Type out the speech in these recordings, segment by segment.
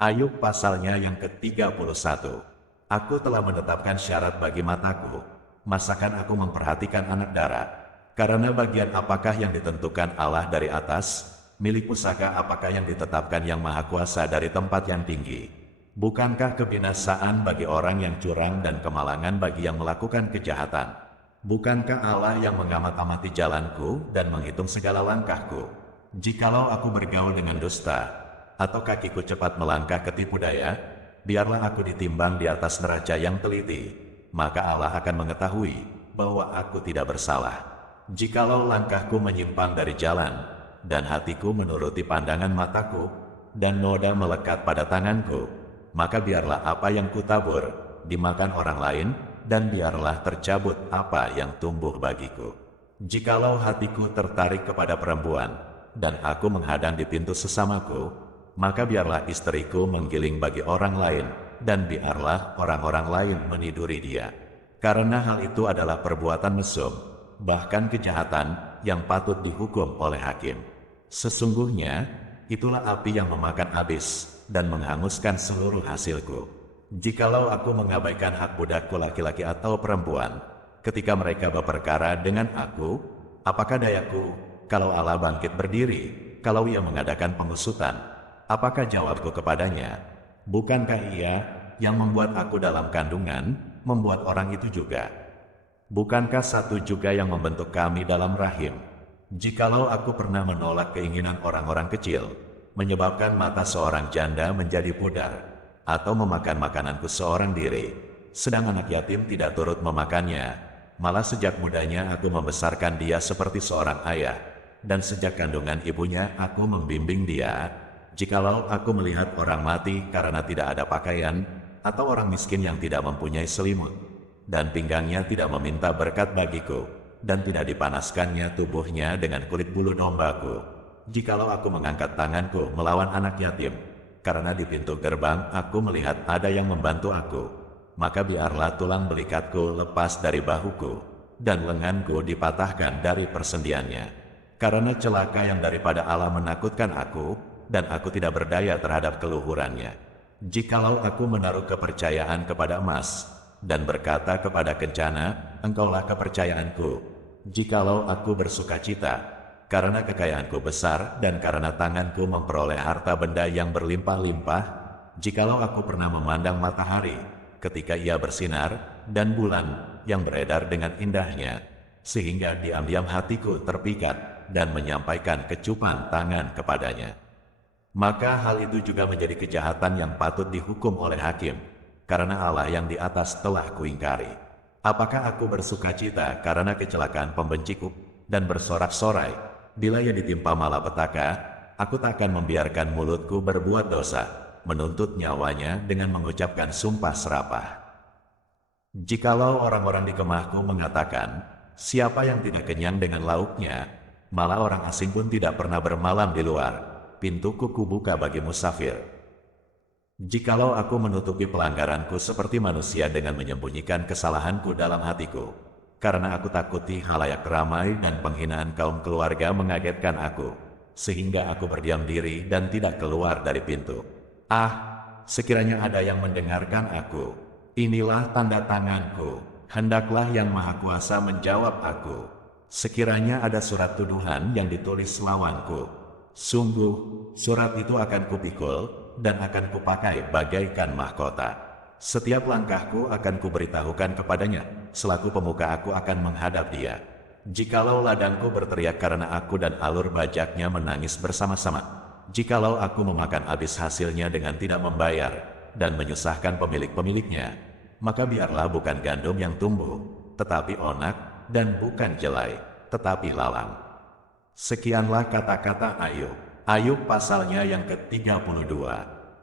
Ayub pasalnya yang ke-31. Aku telah menetapkan syarat bagi mataku, masakan aku memperhatikan anak darah. Karena bagian apakah yang ditentukan Allah dari atas, milik pusaka apakah yang ditetapkan yang maha kuasa dari tempat yang tinggi. Bukankah kebinasaan bagi orang yang curang dan kemalangan bagi yang melakukan kejahatan? Bukankah Allah yang mengamat-amati jalanku dan menghitung segala langkahku? Jikalau aku bergaul dengan dusta, atau kakiku cepat melangkah ke tipu daya, biarlah aku ditimbang di atas neraca yang teliti, maka Allah akan mengetahui bahwa aku tidak bersalah. Jikalau langkahku menyimpang dari jalan, dan hatiku menuruti pandangan mataku, dan noda melekat pada tanganku, maka biarlah apa yang kutabur dimakan orang lain, dan biarlah tercabut apa yang tumbuh bagiku. Jikalau hatiku tertarik kepada perempuan, dan aku menghadang di pintu sesamaku, maka biarlah istriku menggiling bagi orang lain, dan biarlah orang-orang lain meniduri dia. Karena hal itu adalah perbuatan mesum, bahkan kejahatan yang patut dihukum oleh hakim. Sesungguhnya, itulah api yang memakan habis, dan menghanguskan seluruh hasilku. Jikalau aku mengabaikan hak budakku laki-laki atau perempuan, ketika mereka berperkara dengan aku, apakah dayaku kalau Allah bangkit berdiri, kalau ia mengadakan pengusutan? Apakah jawabku kepadanya? Bukankah ia yang membuat aku dalam kandungan, membuat orang itu juga? Bukankah satu juga yang membentuk kami dalam rahim? Jikalau aku pernah menolak keinginan orang-orang kecil, menyebabkan mata seorang janda menjadi pudar, atau memakan makananku seorang diri, sedang anak yatim tidak turut memakannya, malah sejak mudanya aku membesarkan dia seperti seorang ayah, dan sejak kandungan ibunya aku membimbing dia. Jikalau aku melihat orang mati karena tidak ada pakaian, atau orang miskin yang tidak mempunyai selimut, dan pinggangnya tidak meminta berkat bagiku, dan tidak dipanaskannya tubuhnya dengan kulit bulu dombaku, jikalau aku mengangkat tanganku melawan anak yatim, karena di pintu gerbang aku melihat ada yang membantu aku, maka biarlah tulang belikatku lepas dari bahuku, dan lenganku dipatahkan dari persendiannya. Karena celaka yang daripada Allah menakutkan aku, dan aku tidak berdaya terhadap keluhurannya. Jikalau aku menaruh kepercayaan kepada emas, dan berkata kepada kencana, engkaulah kepercayaanku. Jikalau aku bersukacita, karena kekayaanku besar, dan karena tanganku memperoleh harta benda yang berlimpah-limpah, jikalau aku pernah memandang matahari, ketika ia bersinar, dan bulan yang beredar dengan indahnya, sehingga diam-diam hatiku terpikat, dan menyampaikan kecupan tangan kepadanya. Maka hal itu juga menjadi kejahatan yang patut dihukum oleh hakim, karena Allah yang di atas telah kuingkari. Apakah aku bersukacita karena kecelakaan pembenciku, dan bersorak-sorai, bila ia ditimpa malapetaka, aku tak akan membiarkan mulutku berbuat dosa, menuntut nyawanya dengan mengucapkan sumpah serapah. Jikalau orang-orang di kemahku mengatakan, siapa yang tidak kenyang dengan lauknya, malah orang asing pun tidak pernah bermalam di luar, pintuku kubuka bagi musafir. Jikalau aku menutupi pelanggaranku seperti manusia dengan menyembunyikan kesalahanku dalam hatiku, karena aku takuti halayak ramai dan penghinaan kaum keluarga mengagetkan aku, sehingga aku berdiam diri dan tidak keluar dari pintu. Sekiranya ada yang mendengarkan aku, inilah tanda tanganku, hendaklah yang Maha Kuasa menjawab aku. Sekiranya ada surat tuduhan yang ditulis lawanku, sungguh, surat itu akan kupikul, dan akan kupakai bagaikan mahkota. Setiap langkahku akan kuberitahukan kepadanya, selaku pemuka aku akan menghadap dia. Jikalau ladangku berteriak karena aku dan alur bajaknya menangis bersama-sama, jikalau aku memakan habis hasilnya dengan tidak membayar, dan menyusahkan pemilik-pemiliknya, maka biarlah bukan gandum yang tumbuh, tetapi onak, dan bukan jelai, tetapi lalang. Sekianlah kata-kata Ayub. Ayub pasalnya yang ke-32.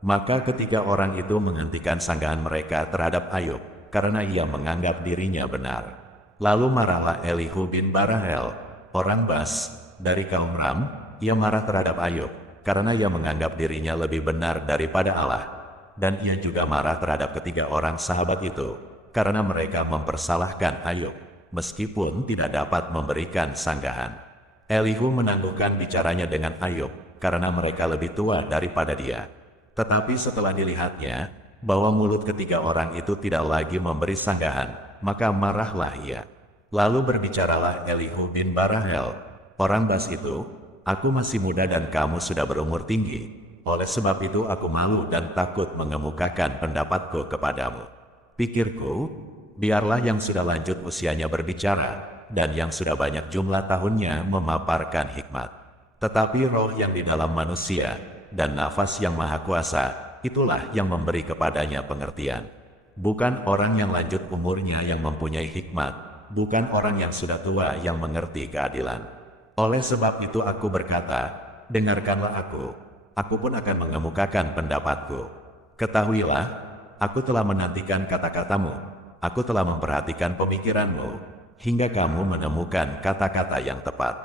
Maka ketiga orang itu menghentikan sanggahan mereka terhadap Ayub, karena ia menganggap dirinya benar. Lalu marahlah Elihu bin Barahel, orang Bas, dari kaum Ram, ia marah terhadap Ayub, karena ia menganggap dirinya lebih benar daripada Allah. Dan ia juga marah terhadap ketiga orang sahabat itu, karena mereka mempersalahkan Ayub, meskipun tidak dapat memberikan sanggahan. Elihu menangguhkan bicaranya dengan Ayub, karena mereka lebih tua daripada dia. Tetapi setelah dilihatnya, bahwa mulut ketiga orang itu tidak lagi memberi sanggahan, maka marahlah ia. Lalu berbicaralah Elihu bin Barahel, orang Bas itu, "Aku masih muda dan kamu sudah berumur tinggi. Oleh sebab itu aku malu dan takut mengemukakan pendapatku kepadamu. Pikirku, biarlah yang sudah lanjut usianya berbicara, dan yang sudah banyak jumlah tahunnya memaparkan hikmat. Tetapi roh yang di dalam manusia, dan nafas yang maha kuasa, itulah yang memberi kepadanya pengertian. Bukan orang yang lanjut umurnya yang mempunyai hikmat, bukan orang yang sudah tua yang mengerti keadilan. Oleh sebab itu aku berkata, dengarkanlah aku pun akan mengemukakan pendapatku. Ketahuilah, aku telah menantikan kata-katamu, aku telah memperhatikan pemikiranmu, hingga kamu menemukan kata-kata yang tepat.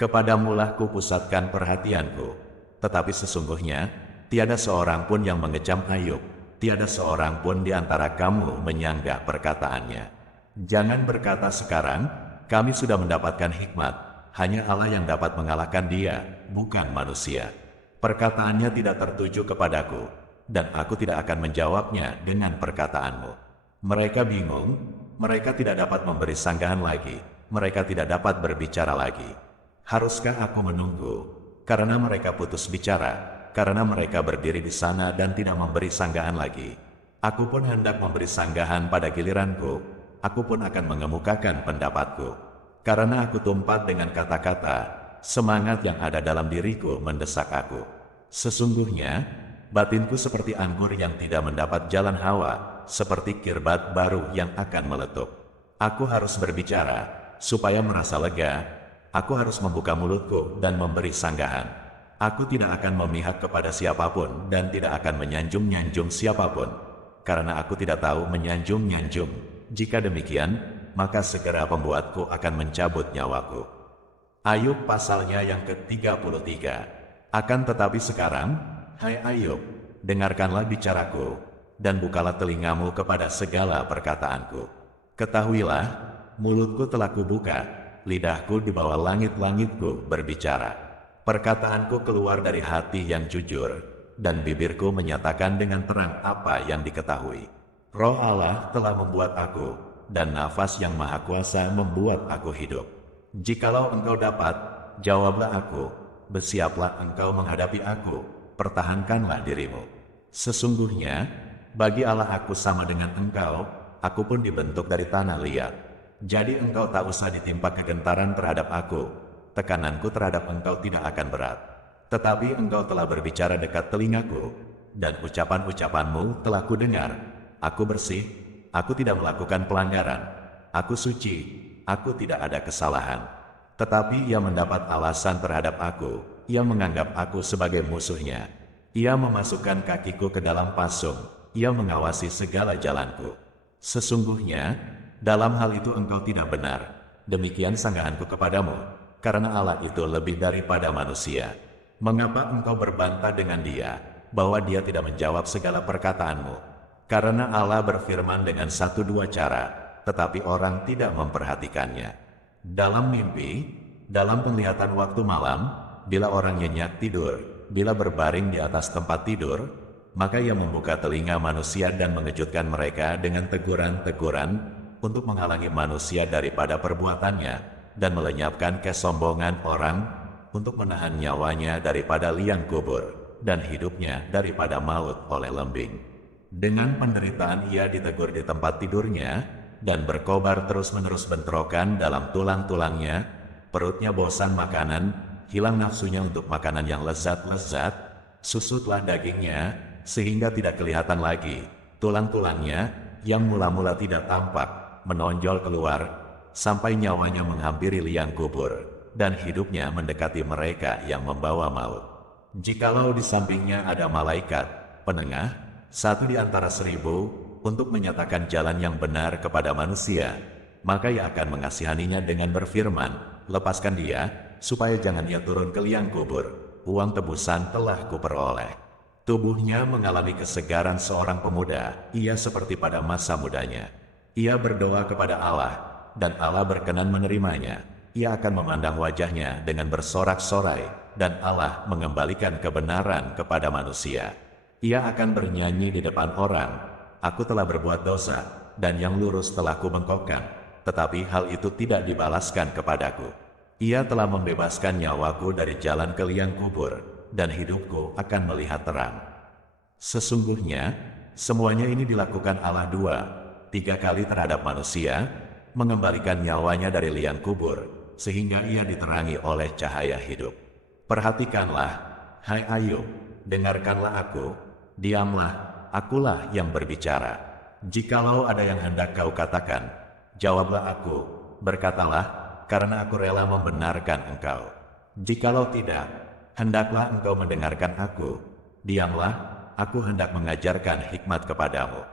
Kepadamulah kupusatkan perhatianku, tetapi sesungguhnya, tiada seorang pun yang mengecam Ayub, tiada seorang pun di antara kamu menyanggah perkataannya. Jangan berkata sekarang, kami sudah mendapatkan hikmat, hanya Allah yang dapat mengalahkan dia, bukan manusia. Perkataannya tidak tertuju kepadaku, dan aku tidak akan menjawabnya dengan perkataanmu. Mereka bingung, mereka tidak dapat memberi sanggahan lagi, mereka tidak dapat berbicara lagi. Haruskah aku menunggu? Karena mereka putus bicara, karena mereka berdiri di sana dan tidak memberi sanggahan lagi. Aku pun hendak memberi sanggahan pada giliranku, aku pun akan mengemukakan pendapatku. Karena aku tumpat dengan kata-kata, semangat yang ada dalam diriku mendesak aku. Sesungguhnya, batinku seperti anggur yang tidak mendapat jalan hawa, seperti kirbat baru yang akan meletup. Aku harus berbicara, supaya merasa lega, aku harus membuka mulutku dan memberi sanggahan. Aku tidak akan memihak kepada siapapun dan tidak akan menyanjung-nyanjung siapapun, karena aku tidak tahu menyanjung-nyanjung. Jika demikian, maka segera pembuatku akan mencabut nyawaku. Ayub pasalnya yang ke-33. Akan tetapi sekarang, hai Ayub, dengarkanlah bicaraku, dan bukalah telingamu kepada segala perkataanku. Ketahuilah, mulutku telah kubuka, lidahku di bawah langit-langitku berbicara. Perkataanku keluar dari hati yang jujur, dan bibirku menyatakan dengan terang apa yang diketahui. Roh Allah telah membuat aku, dan nafas yang maha kuasa membuat aku hidup. Jikalau engkau dapat, jawablah aku, bersiaplah engkau menghadapi aku, pertahankanlah dirimu. Sesungguhnya, bagi Allah aku sama dengan engkau, aku pun dibentuk dari tanah liat. Jadi engkau tak usah ditimpa kegentaran terhadap aku, tekananku terhadap engkau tidak akan berat. Tetapi engkau telah berbicara dekat telingaku, dan ucapan-ucapanmu telah kudengar. Aku bersih, aku tidak melakukan pelanggaran, aku suci, aku tidak ada kesalahan. Tetapi ia mendapat alasan terhadap aku, ia menganggap aku sebagai musuhnya. Ia memasukkan kakiku ke dalam pasung, ia mengawasi segala jalanku. Sesungguhnya, dalam hal itu engkau tidak benar, demikian sanggahanku kepadamu, karena Allah itu lebih daripada manusia. Mengapa engkau berbantah dengan dia, bahwa dia tidak menjawab segala perkataanmu? Karena Allah berfirman dengan satu dua cara, tetapi orang tidak memperhatikannya. Dalam mimpi, dalam penglihatan waktu malam, bila orang nyenyak tidur, bila berbaring di atas tempat tidur, maka ia membuka telinga manusia dan mengejutkan mereka dengan teguran-teguran untuk menghalangi manusia daripada perbuatannya dan melenyapkan kesombongan orang untuk menahan nyawanya daripada liang kubur dan hidupnya daripada maut oleh lembing. Dengan penderitaan ia ditegur di tempat tidurnya dan berkobar terus-menerus bentrokan dalam tulang-tulangnya, perutnya bosan makanan, hilang nafsunya untuk makanan yang lezat-lezat, susutlah dagingnya, sehingga tidak kelihatan lagi, tulang-tulangnya yang mula-mula tidak tampak, menonjol keluar, sampai nyawanya menghampiri liang kubur, dan hidupnya mendekati mereka yang membawa maut. Jikalau di sampingnya ada malaikat, penengah, satu di antara 1000, untuk menyatakan jalan yang benar kepada manusia, maka ia akan mengasihaninya dengan berfirman, lepaskan dia, supaya jangan ia turun ke liang kubur, uang tebusan telah kuperoleh. Tubuhnya mengalami kesegaran seorang pemuda, ia seperti pada masa mudanya. Ia berdoa kepada Allah, dan Allah berkenan menerimanya. Ia akan memandang wajahnya dengan bersorak-sorai, dan Allah mengembalikan kebenaran kepada manusia. Ia akan bernyanyi di depan orang, "Aku telah berbuat dosa, dan yang lurus telah kubengkokkan, tetapi hal itu tidak dibalaskan kepadaku. Ia telah membebaskan nyawaku dari jalan ke liang kubur, dan hidupku akan melihat terang." Sesungguhnya, semuanya ini dilakukan Allah 2, 3 kali terhadap manusia, mengembalikan nyawanya dari liang kubur, sehingga ia diterangi oleh cahaya hidup. Perhatikanlah, hai Ayub, dengarkanlah aku, diamlah, akulah yang berbicara. Jikalau ada yang hendak kau katakan, jawablah aku, berkatalah, karena aku rela membenarkan engkau. Jikalau tidak, hendaklah engkau mendengarkan aku, diamlah, aku hendak mengajarkan hikmat kepadamu.